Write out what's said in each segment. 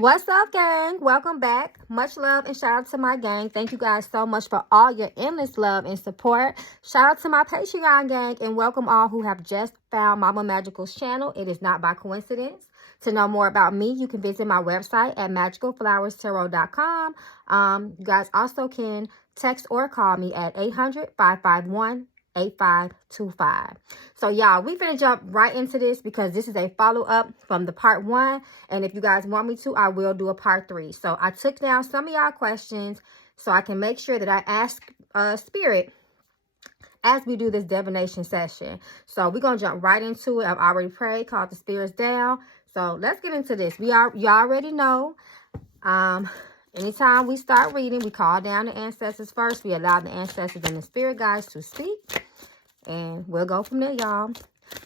What's up, gang? Welcome back. Much love and shout out to my gang. Thank you guys so much for all your endless love and support. Shout out to my Patreon gang and welcome all who have just found Mama Magical's channel. It is not by coincidence. To know more about me, you can visit my website at magicalflowerstarot.com. You guys also can text or call me at 800-551-8525. So y'all, we finna jump right into this because this is a follow-up from the part 1. And if you guys want me to, I will do a part 3. So I took down some of y'all questions so I can make sure that I ask Spirit as we do this divination session. So we're going to jump right into it. I've already prayed, called the spirits down. So let's get into this. You already know, anytime we start reading, we call down the ancestors first. We allow the ancestors and the spirit guides to speak. And we'll go from there, y'all.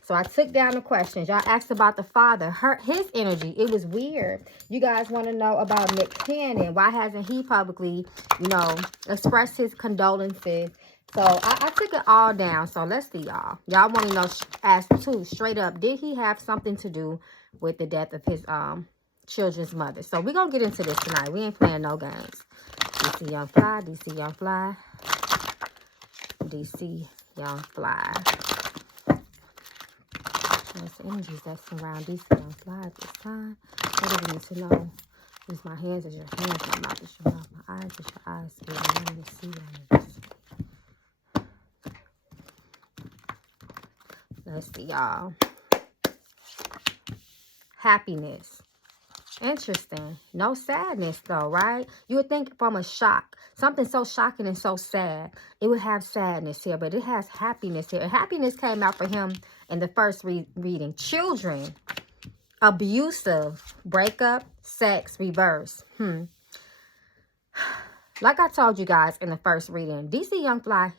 So I took down the questions. Y'all asked about the father, his energy. It was weird. You guys want to know about Nick Cannon. Why hasn't he publicly, expressed his condolences? So I took it all down. So let's see, y'all. Y'all want to know, ask too, straight up, did he have something to do with the death of his children's mother? So we're going to get into this tonight. We ain't playing no games. DC Young Fly, DC Young Fly, DC Young Fly. There's energies that surround DC Young Fly at this time. What do we need to know? Use my hands as your hands, my mouth as your mouth, my eyes as your eyes. Spirit, I want to see that. Let's see, y'all. Happiness. Interesting. No sadness, though, right? You would think from a shock, something so shocking and so sad, it would have sadness here, but it has happiness here. And happiness came out for him in the first reading. Children, abusive, breakup, sex, reverse. Like I told you guys in the first reading, DC Young Fly,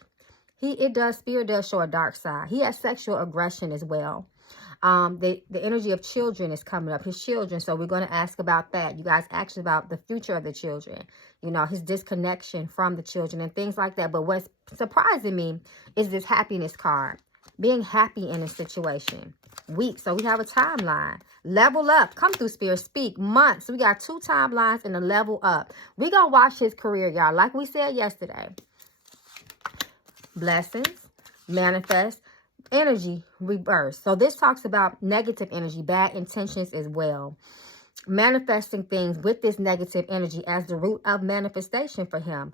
Spirit does show a dark side. He has sexual aggression as well. The energy of children is coming up, his children. So we're going to ask about that. You guys asked about the future of the children, his disconnection from the children and things like that. But what's surprising me is this happiness card, being happy in a situation. Weeks. So we have a timeline. Level up. Come through, Spirit. Speak. Months. So we got 2 timelines and a level up. We're going to watch his career, y'all. Like we said yesterday. Blessings. Manifest. Energy reverse. So this talks about negative energy, bad intentions as well. Manifesting things with this negative energy as the root of manifestation for him.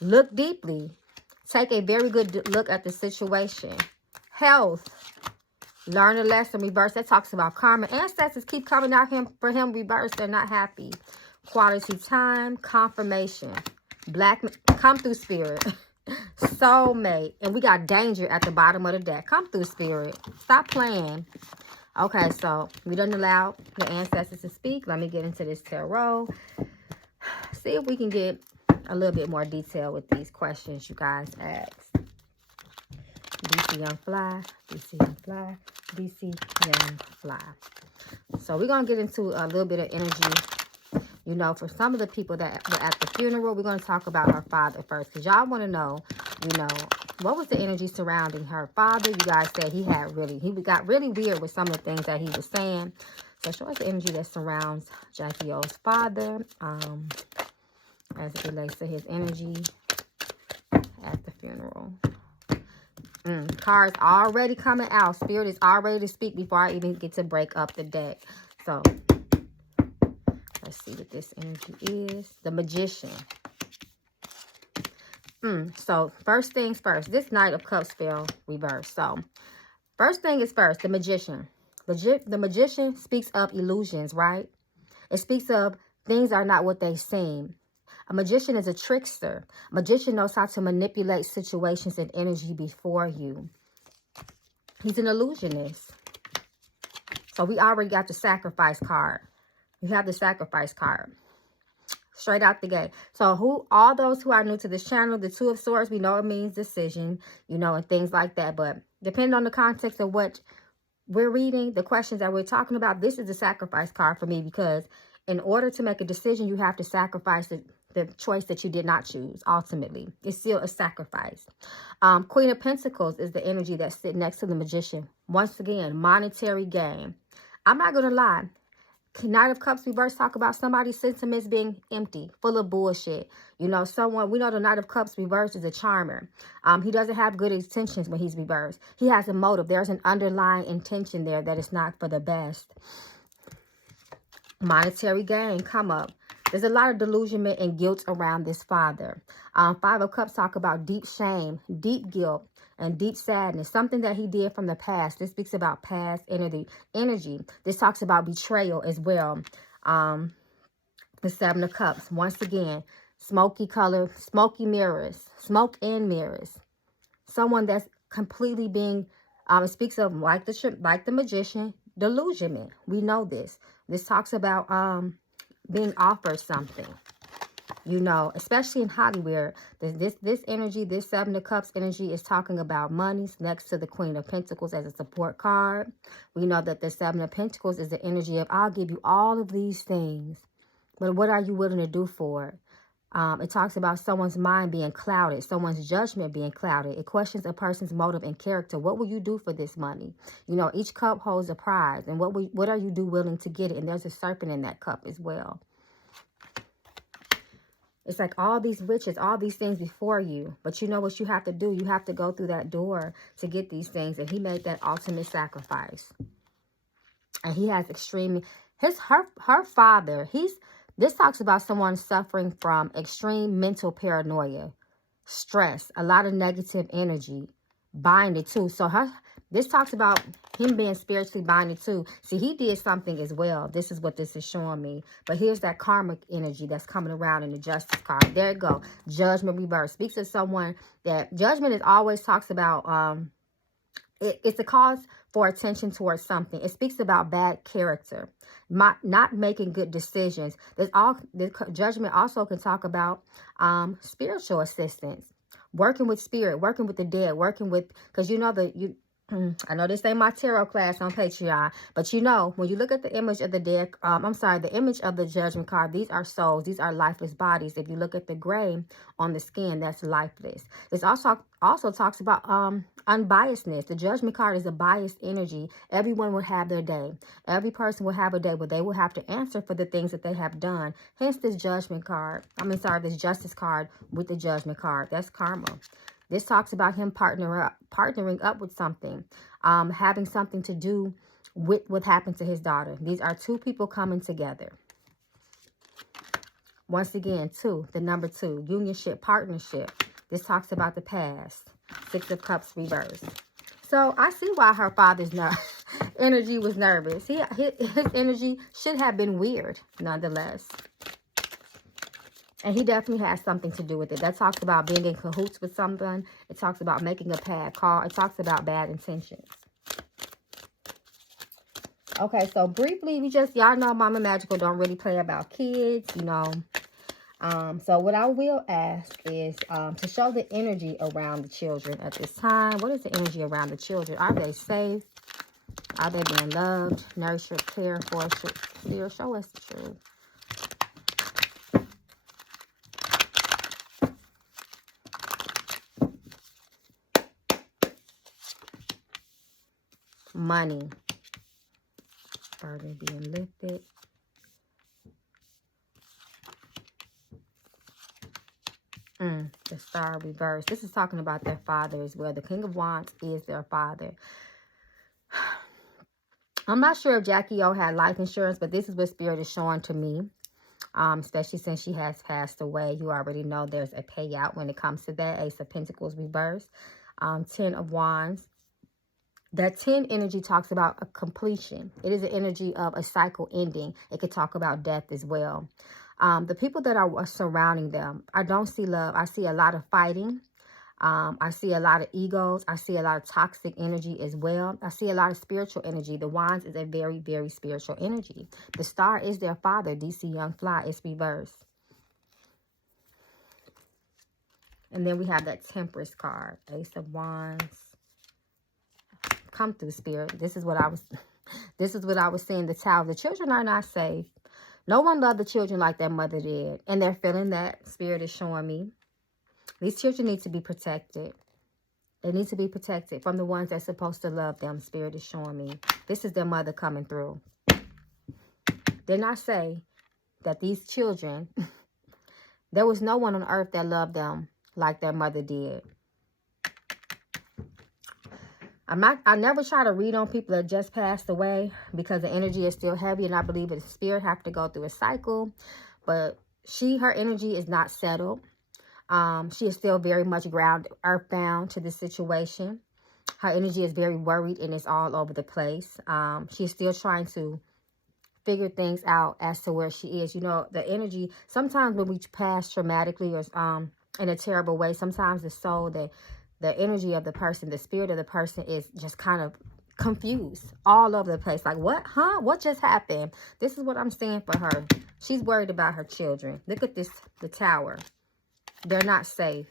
Look deeply. Take a very good look at the situation. Health. Learn a lesson. Reverse. That talks about karma. Ancestors keep coming out for him reverse. They're not happy. Quality time. Confirmation. Black. Come through, Spirit. Soulmate. And we got danger at the bottom of the deck. Come through, Spirit. Stop playing. Okay, so we done allowed the ancestors to speak. Let me get into this tarot. See if we can get a little bit more detail with these questions you guys asked. DC Young Fly, DC Young Fly, DC Young Fly. So we're going to get into a little bit of energy. For some of the people that were at the funeral, we're going to talk about her father first. Because y'all want to know, what was the energy surrounding her father? You guys said he got really weird with some of the things that he was saying. So show us the energy that surrounds Jackie O's father as it relates to his energy at the funeral. Cards already coming out. Spirit is already to speak before I even get to break up the deck. So let's see what this energy is. The Magician. So first things first. This Knight of Cups fell reversed. So first thing is first. The Magician. The Magician speaks of illusions, right? It speaks of things are not what they seem. A magician is a trickster. A magician knows how to manipulate situations and energy before you. He's an illusionist. So we already got the sacrifice card. We have the sacrifice card. Straight out the gate. So all those who are new to this channel, the 2 of Swords, we know it means decision, and things like that. But depending on the context of what we're reading, the questions that we're talking about, this is the sacrifice card for me. Because in order to make a decision, you have to sacrifice the choice that you did not choose, ultimately. It's still a sacrifice. Queen of Pentacles is the energy that's sitting next to the Magician. Once again, monetary gain. I'm not going to lie. Knight of Cups reverse talk about somebody's sentiments being empty, full of bullshit. You know, someone, we know the Knight of Cups reverse is a charmer. He doesn't have good intentions when he's reversed. He has a motive. There's an underlying intention there that is not for the best. Monetary gain come up. There's a lot of delusionment and guilt around this father. Five of Cups talk about deep shame, deep guilt, and deep sadness. Something that he did from the past. This speaks about past energy. This talks about betrayal as well. The Seven of Cups. Once again, smoky color, smoky mirrors, smoke and mirrors. Someone that's completely being, it speaks of like the magician, delusionment. We know this. This talks about being offered something. You know, especially in Hollywood, this energy, this Seven of Cups energy is talking about monies next to the Queen of Pentacles as a support card. We know that the Seven of Pentacles is the energy of, I'll give you all of these things, but what are you willing to do for it? It talks about someone's mind being clouded, someone's judgment being clouded. It questions a person's motive and character. What will you do for this money? You know, each cup holds a prize, and what are you willing to get it? And there's a serpent in that cup as well. It's like all these riches, all these things before you. But you know what you have to do? You have to go through that door to get these things. And he made that ultimate sacrifice. And he has extreme... Her father, this talks about someone suffering from extreme mental paranoia, stress, a lot of negative energy, binded too. So this talks about him being spiritually binded too. See, he did something as well. This is what this is showing me. But here's that karmic energy that's coming around in the Justice card. There you go. Judgment reverse. Speaks of someone that judgment is always talks about, it's a cause for attention towards something. It speaks about bad character, not making good decisions. The judgment also can talk about spiritual assistance, working with spirit, working with the dead, working with, because you know I know this ain't my tarot class on Patreon, but you know, when you look at the image of the dead, the image of the judgment card, these are souls, these are lifeless bodies. If you look at the gray on the skin, that's lifeless. This also talks about unbiasedness. The judgment card is a biased energy. Everyone will have their day. Every person will have a day where they will have to answer for the things that they have done. Hence this judgment card. This justice card with the judgment card. That's karma. This talks about him partnering up with something, having something to do with what happened to his daughter. These are two people coming together. Once again, the number 2, unionship, partnership. This talks about the past. Six of Cups reverse. So I see why her father's energy was nervous. His energy should have been weird, nonetheless. And he definitely has something to do with it. That talks about being in cahoots with someone. It talks about making a bad call. It talks about bad intentions. Okay, so briefly, y'all know Mama Magical don't really play about kids, you know. So what I will ask is to show the energy around the children at this time. What is the energy around the children? Are they safe? Are they being loved, nurtured, cared for? Show us the truth. Money. Burden being lifted. The Star reverse. This is talking about their father as well. The King of Wands is their father. I'm not sure if Jackie O had life insurance, but this is what Spirit is showing to me. Especially since she has passed away. You already know there's a payout when it comes to that. Ace of Pentacles reverse. 10 of Wands. That 10 energy talks about a completion. It is an energy of a cycle ending. It could talk about death as well. The people that are surrounding them, I don't see love. I see a lot of fighting. I see a lot of egos. I see a lot of toxic energy as well. I see a lot of spiritual energy. The Wands is a very, very spiritual energy. The Star is their father, DC Young Fly. It's reversed. And then we have that Temperance card. Ace of Wands. Come through, Spirit. This is what I was saying. The Tower. The children are not safe. No one loved the children like their mother did. And they're feeling that. Spirit is showing me. These children need to be protected. They need to be protected from the ones that's supposed to love them. Spirit is showing me. This is their mother coming through. did not say that these children, there was no one on earth that loved them like their mother did. I never try to read on people that just passed away because the energy is still heavy, and I believe that the spirit have to go through a cycle. But her energy is not settled. She is still very much grounded, earthbound to this situation. Her energy is very worried and it's all over the place. She's still trying to figure things out as to where she is. You know, the energy, sometimes when we pass traumatically or in a terrible way, sometimes the soul, the energy of the person, the spirit of the person is just kind of confused all over the place. Like, what? Huh? What just happened? This is what I'm saying for her. She's worried about her children. Look at this, the Tower. They're not safe.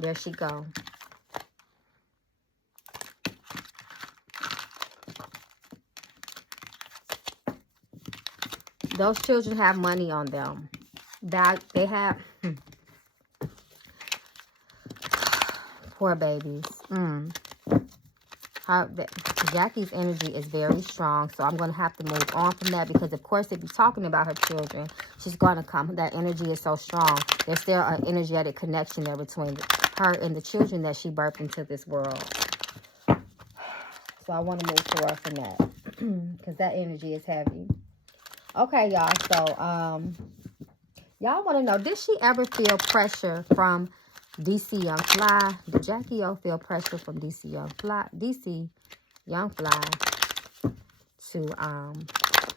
There she go. Those children have money on them. That they have... Poor babies. Jackie's energy is very strong, so I'm going to have to move on from that because, of course, if you're talking about her children, she's going to come. That energy is so strong. There's still an energetic connection there between her and the children that she birthed into this world. So I want to move forward from that because that energy is heavy. Okay, y'all. So, y'all want to know, did she ever feel pressure from DC Young Fly? Did Jackie O feel pressure from DC Young Fly to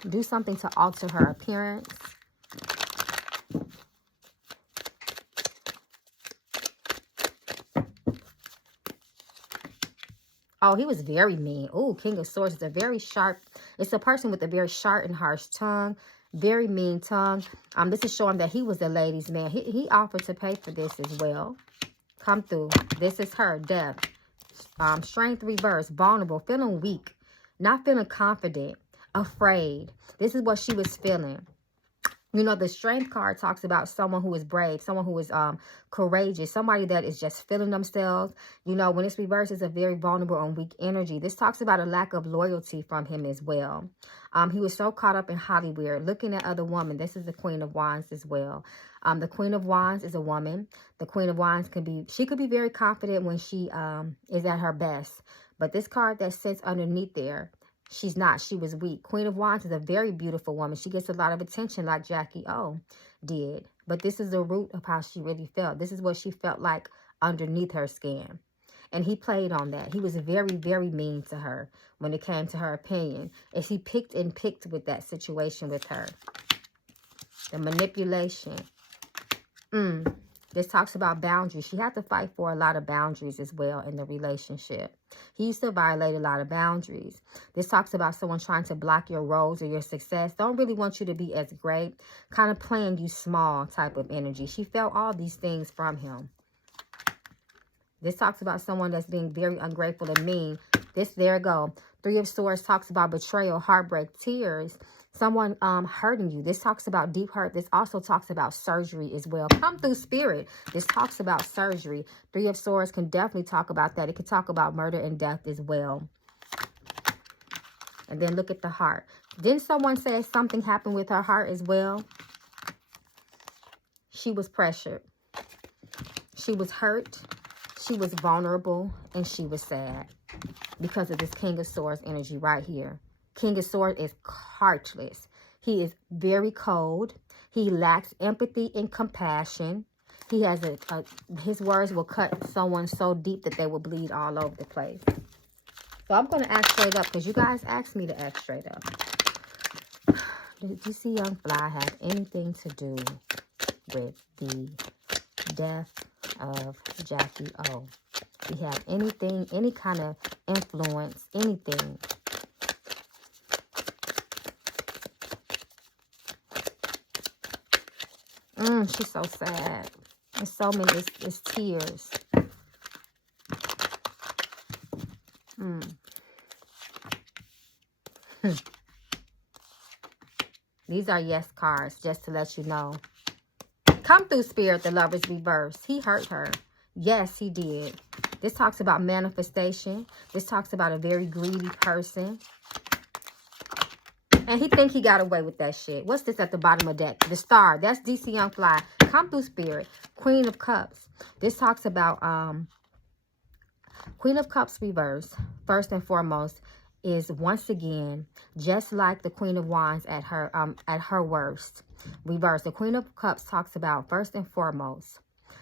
do something to alter her appearance? Oh, he was very mean. Oh, King of Swords is a very sharp. It's a person with a very sharp and harsh tongue. Very mean tongue. This is showing that he was a ladies' man. He offered to pay for this as well. Come through. This is her. Death. Strength reverse. Vulnerable. Feeling weak. Not feeling confident. Afraid. This is what she was feeling. You know, the Strength card talks about someone who is brave, someone who is courageous, somebody that is just feeling themselves. You know, when it's reversed, it's a very vulnerable and weak energy. This talks about a lack of loyalty from him as well. He was so caught up in Hollywood, looking at other women. This is the Queen of Wands as well. The Queen of Wands is a woman. The Queen of Wands could be very confident when she is at her best. But this card that sits underneath there, she's not. She was weak. Queen of Wands is a very beautiful woman. She gets a lot of attention like Jackie O did. But this is the root of how she really felt. This is what she felt like underneath her skin. And he played on that. He was very, very mean to her when it came to her opinion. And he picked with that situation with her. The manipulation. This talks about boundaries. She had to fight for a lot of boundaries as well in the relationship. He used to violate a lot of boundaries. This talks about someone trying to block your roles or your success. Don't really want you to be as great. Kind of playing you small type of energy. She felt all these things from him. This talks about someone that's being very ungrateful and mean. There you go. Three of Swords talks about betrayal, heartbreak, tears. Someone hurting you. This talks about deep hurt. This also talks about surgery as well. Come through, Spirit. This talks about surgery. Three of Swords can definitely talk about that. It can talk about murder and death as well. And then look at the heart. Didn't someone say something happened with her heart as well? She was pressured. She was hurt. She was vulnerable. And she was sad. Because of this King of Swords energy right here. King of Swords is heartless. He is very cold. He lacks empathy and compassion. He has his words will cut someone so deep that they will bleed all over the place. So I'm going to ask straight up because you guys asked me to ask straight up. Did you see Young Fly have anything to do with the death of Jackie O? Did he have anything, any kind of influence, anything? She's so sad. It's so many, it's tears. These are yes cards, just to let you know. Come through, Spirit, the Lover's reverse. He hurt her. Yes, he did. This talks about manifestation. This talks about a very greedy person. And he think he got away with that shit. What's this at the bottom of that? The Star. That's DC Young Fly. Come through, Spirit. Queen of Cups. This talks about Queen of Cups reverse. First and foremost is once again just like the Queen of Wands at her worst. Reverse. The Queen of Cups talks about first and foremost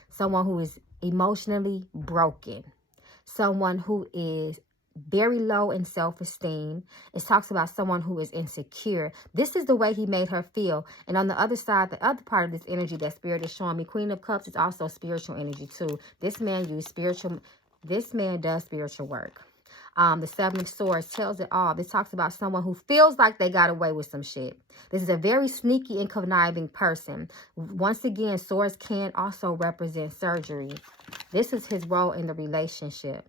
someone who is emotionally broken. Someone who is very low in self-esteem. It talks about someone who is insecure. This is the way he made her feel. And on the other side, the other part of this energy that Spirit is showing me, Queen of Cups is also spiritual energy too. This man does spiritual work. The Seven of Swords tells it all. This talks about someone who feels like they got away with some shit. This is a very sneaky and conniving person. Once again, swords can also represent surgery. This is his role in the relationship.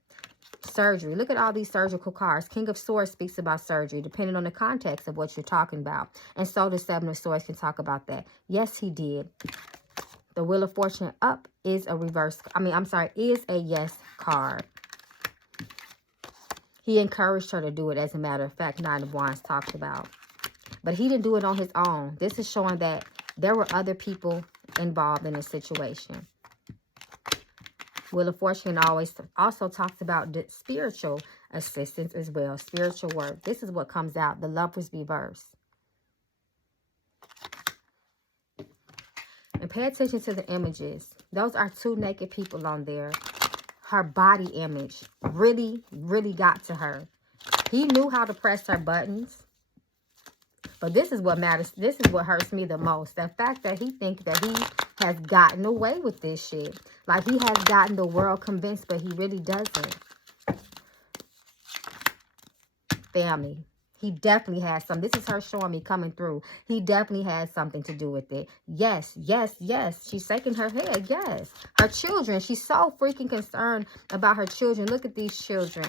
Surgery. Look at all these surgical cards. King of Swords speaks about surgery, depending on the context of what you're talking about. And so the Seven of Swords can talk about that. Yes, he did. The Wheel of Fortune up is a reverse. Is a yes card. He encouraged her to do it, as a matter of fact, Nine of Wands talks about. But he didn't do it on his own. This is showing that there were other people involved in the situation. Wheel of Fortune always also talks about the spiritual assistance as well. Spiritual work. This is what comes out. The Lovers reverse. And pay attention to the images. Those are two naked people on there. Her body image really, really got to her. He knew how to press her buttons. But this is what matters. This is what hurts me the most. The fact that he thinks that he has gotten away with this shit. Like he has gotten the world convinced, but he really doesn't. Family. He definitely has some. This is her showing me coming through. He definitely has something to do with it. Yes, yes, yes. She's shaking her head. Yes. Her children. She's so freaking concerned about her children. Look at these children.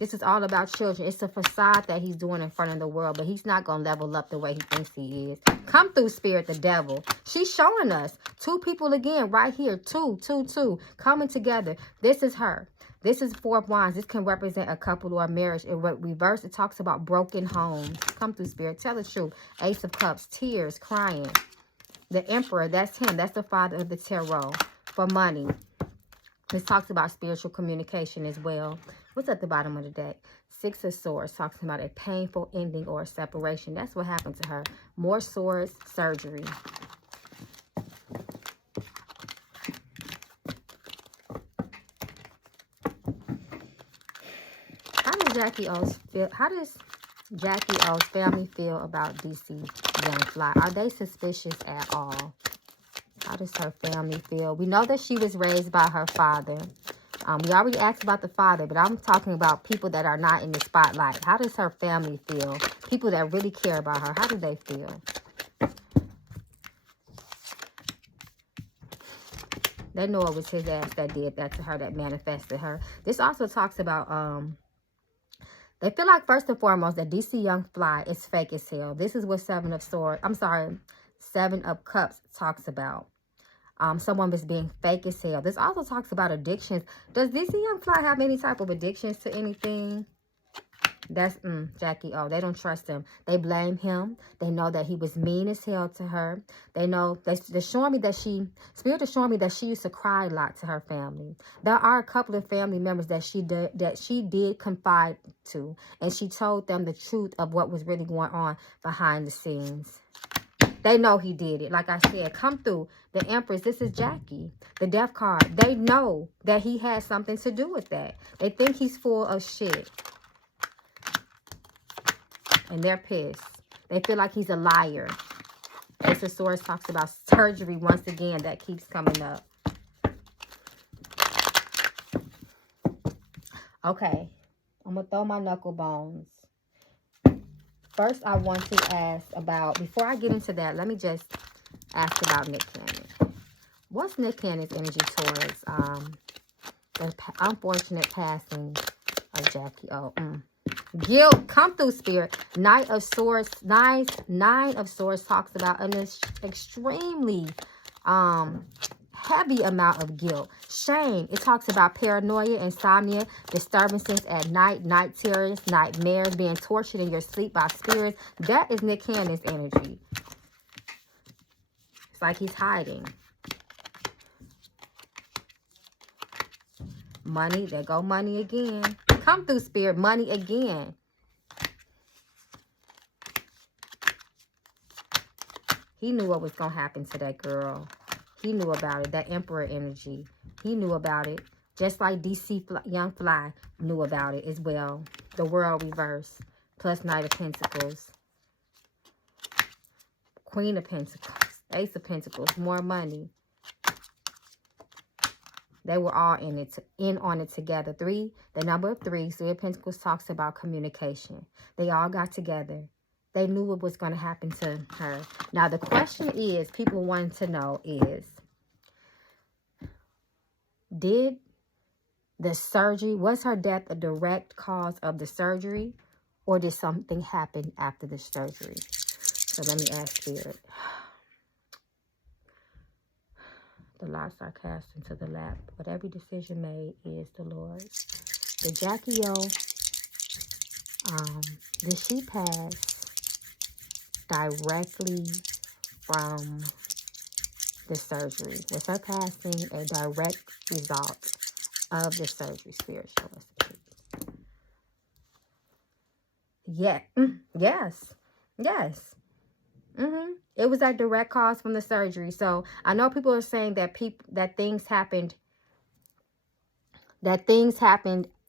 This is all about children. It's a facade that he's doing in front of the world, but he's not going to level up the way he thinks he is. Come through, Spirit, the Devil. She's showing us two people again right here. Two coming together. This is her. This is Four of Wands. This can represent a couple or a marriage. In reverse, it talks about broken homes. Come through, Spirit. Tell the truth. Ace of Cups. Tears. Crying. The Emperor. That's him. That's the father of the tarot. For money. This talks about spiritual communication as well. What's at the bottom of the deck? Six of Swords. Talks about a painful ending or a separation. That's what happened to her. More swords. Surgery. How does Jackie O's family feel about DC Young Fly? Are they suspicious at all? How does her family feel? We know that she was raised by her father. We already asked about the father, but I'm talking about people that are not in the spotlight. How does her family feel? People that really care about her. How do they feel? They know it was his ass that did that to her, that manifested her. This also talks about... They feel like, first and foremost, that DC Young Fly is fake as hell. This is what Seven of Cups talks about. Someone was being fake as hell. This also talks about addictions. Does DC Young Fly have any type of addictions to anything? That's Jackie O. They don't trust him. They blame him. They know that he was mean as hell to her. They know they're showing me that Spirit is showing me that she used to cry a lot to her family. There are a couple of family members that she did confide to, and she told them the truth of what was really going on behind the scenes. They know he did it. Like I said, come through. The Empress, this is Jackie. The Death card. They know that he has something to do with that. They think he's full of shit. And they're pissed. They feel like he's a liar. Ace of Swords talks about surgery once again. That keeps coming up. Okay. I'm going to throw my knuckle bones. First, I want to ask about... Before I get into that, let me just ask about Nick Cannon. What's Nick Cannon's energy towards the unfortunate passing of Jackie O? Guilt. Come through, Spirit. Knight of Swords. Nine of Swords talks about an extremely heavy amount of guilt, shame. It talks about paranoia, insomnia, disturbances at night, night terrors, nightmares, being tortured in your sleep by spirits. That is Nick Cannon's energy. It's like he's hiding. Money, there go money again. Come through, Spirit, money again. He knew what was going to happen to that girl. He knew about it. That Emperor energy. He knew about it. Just like Young Fly knew about it as well. The World reverse. Plus Knight of Pentacles. Queen of Pentacles. Ace of Pentacles. More money. They were all in on it together. 3, the number of 3. 3 of Pentacles talks about communication. They all got together. They knew what was going to happen to her. Now, the question is, people want to know is, did the surgery, was her death a direct cause of the surgery, or did something happen after the surgery? So let me ask Spirit. The lots are cast into the lap, but every decision made is the Lord. The Jackie O, did she pass directly from the surgery? Was her passing a direct result of the surgery? Spirit, show us the truth. Yeah. Yes. Yes. It was a direct cause from the surgery. So I know people are saying that things happened.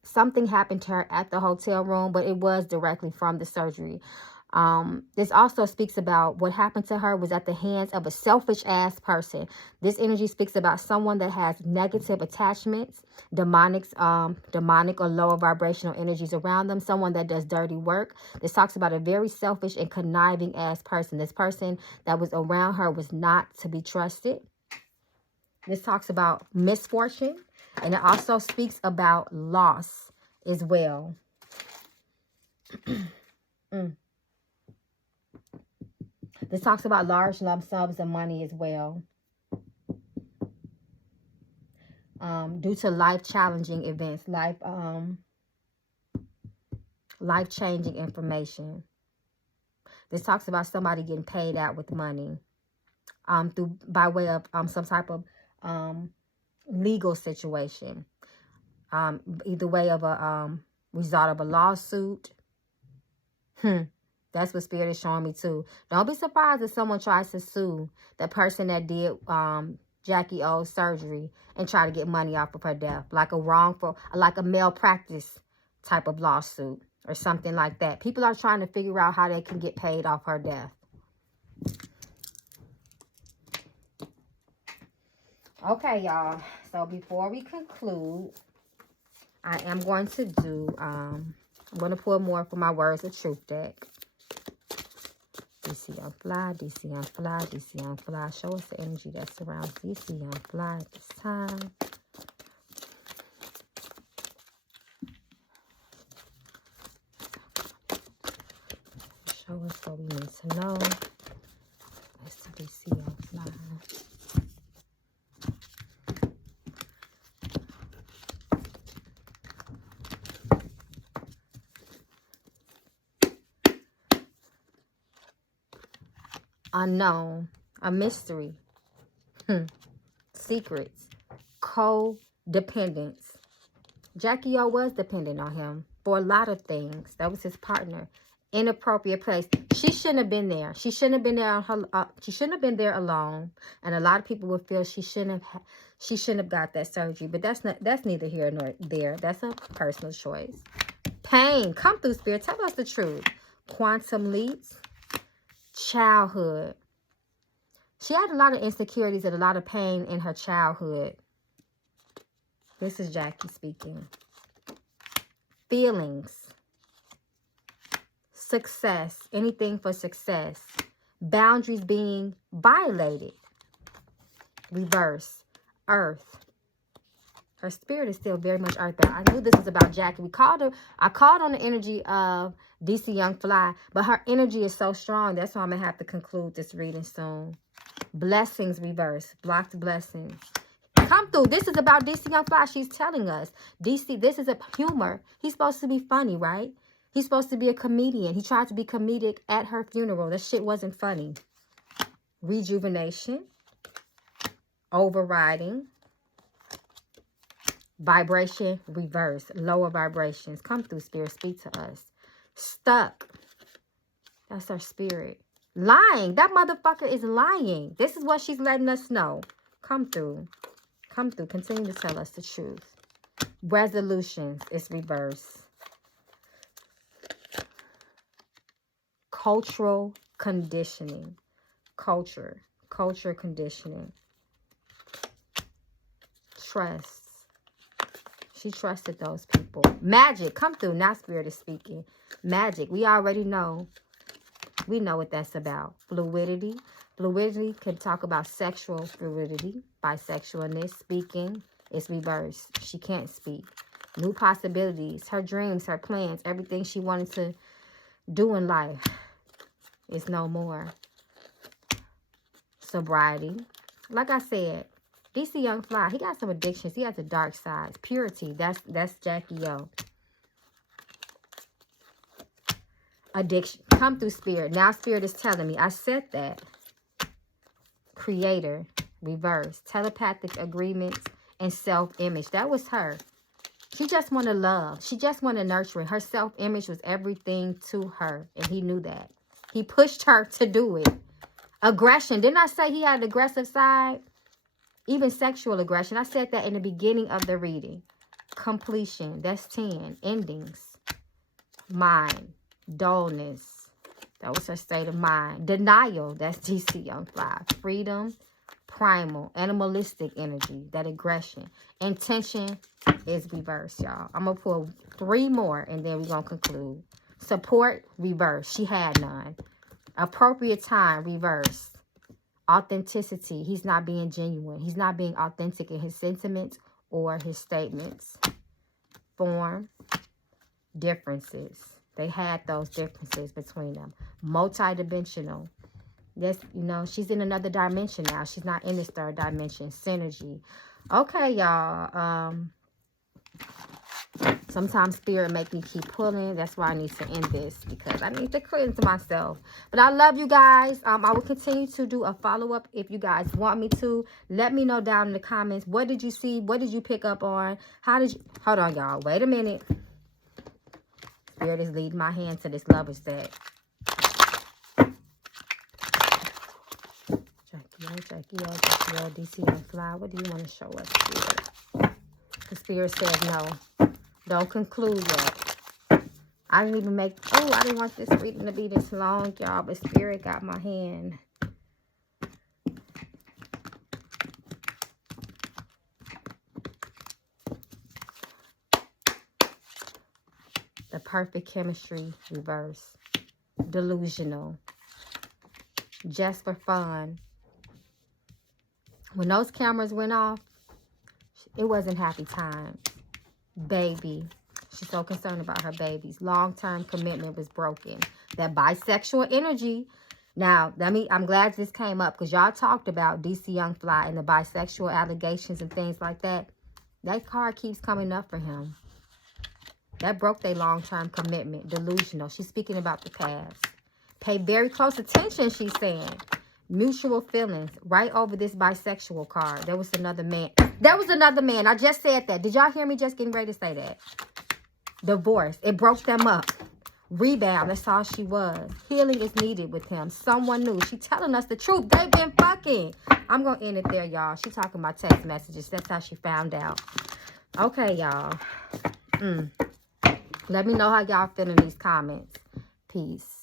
Something happened to her at the hotel room, but it was directly from the surgery. This also speaks about what happened to her was at the hands of a selfish ass person. This energy speaks about someone that has negative attachments, demonic or lower vibrational energies around them, someone that does dirty work. This talks about a very selfish and conniving ass person. This person that was around her was not to be trusted. This talks about misfortune, and it also speaks about loss as well. This talks about large lump sums of money as well. Due to life-challenging events, life-changing information. This talks about somebody getting paid out with money by way of some type of legal situation. Either way of a result of a lawsuit. That's what Spirit is showing me too. Don't be surprised if someone tries to sue the person that did Jackie O's surgery and try to get money off of her death. Like a malpractice type of lawsuit or something like that. People are trying to figure out how they can get paid off her death. Okay, y'all. So before we conclude, I am going to do, I'm going to pull more for my Words of Truth deck. DC on Fly, DC on Fly, DC on Fly. Show us the energy that surrounds DC on Fly at this time. Show us what we need to know. Let's do DC on Fly. Unknown, a mystery, secrets, codependence. Jackie O was dependent on him for a lot of things. That was his partner. Inappropriate place. She shouldn't have been there. She shouldn't have been there. She shouldn't have been there alone. And a lot of people would feel she shouldn't have got that surgery. But that's neither here nor there. That's a personal choice. Pain. Come through, Spirit. Tell us the truth. Quantum leaps. Childhood. She had a lot of insecurities and a lot of pain in her childhood. This is Jackie speaking. Feelings. Success. Anything for success. Boundaries being violated. Reverse. Earth. Her spirit is still very much earth. I knew this was about Jackie. I called on the energy of DC Young Fly, but her energy is so strong. That's why I'm going to have to conclude this reading soon. Blessings reverse. Blocked blessings. Come through. This is about DC Young Fly. She's telling us. DC, this is a humor. He's supposed to be funny, right? He's supposed to be a comedian. He tried to be comedic at her funeral. That shit wasn't funny. Rejuvenation. Overriding. Vibration reverse. Lower vibrations. Come through, Spirit. Speak to us. Stuck. That's our spirit. Lying. That motherfucker is lying. This is what she's letting us know. Come through. Come through. Continue to tell us the truth. Resolutions is reverse. Cultural conditioning. Culture conditioning. Trust. She trusted those people. Magic. Come through. Now Spirit is speaking. Magic. We already know. We know what that's about. Fluidity. Fluidity can talk about sexual fluidity. Bisexualness. Speaking is reversed. She can't speak. New possibilities. Her dreams, her plans, everything she wanted to do in life is no more. Sobriety. Like I said, DC Young Fly, he got some addictions. He has a dark side. Purity. That's Jackie O. Addiction. Come through, Spirit. Now Spirit is telling me. I said that. Creator. Reverse. Telepathic agreements and self-image. That was her. She just wanted love. She just wanted nurturing. Her self-image was everything to her. And he knew that. He pushed her to do it. Aggression. Didn't I say he had an aggressive side? Even sexual aggression. I said that in the beginning of the reading. Completion. That's 10. Endings. Mind. Dullness. That was her state of mind. Denial. That's DC Young Fly. Freedom. Primal. Animalistic energy. That aggression. Intention is reversed, y'all. I'm going to pull 3 more and then we're going to conclude. Support. Reverse. She had none. Appropriate time. Reverse. Authenticity. He's not being genuine. He's not being authentic in his sentiments or his statements. Form. Differences. They had those differences between them. Multidimensional. Yes, you know, she's in another dimension now. She's not in this 3rd dimension. Synergy. Okay, y'all. Sometimes Spirit make me keep pulling. That's why I need to end this, because I need to cleanse myself. But I love you guys. I will continue to do a follow-up if you guys want me to. Let me know down in the comments. What did you see? What did you pick up on? How did you... Hold on, y'all. Wait a minute. Spirit is leading my hand to this Lover's deck. Jackie, DC Young Fly. What do you want to show us, Spirit? The Spirit said no. Don't conclude yet. I didn't even make... Oh, I didn't want this reading to be this long, y'all. But Spirit got my hand. The perfect chemistry, reverse. Delusional. Just for fun. When those cameras went off, it wasn't happy times. Baby. She's so concerned about her babies. Long-term commitment was broken. That bisexual energy. Now, I'm glad this came up, because y'all talked about DC Young Fly and the bisexual allegations and things like that. That card keeps coming up for him. That broke their long-term commitment. Delusional. She's speaking about the past. Pay very close attention, she's saying. Mutual feelings. Right over this bisexual card. There was another man. There was another man. I just said that. Did y'all hear me just getting ready to say that? Divorce. It broke them up. Rebound. That's all she was. Healing is needed with him. Someone new. She telling us the truth. They've been fucking. I'm going to end it there, y'all. She talking about text messages. That's how she found out. Okay, y'all. Let me know how y'all feel in these comments. Peace.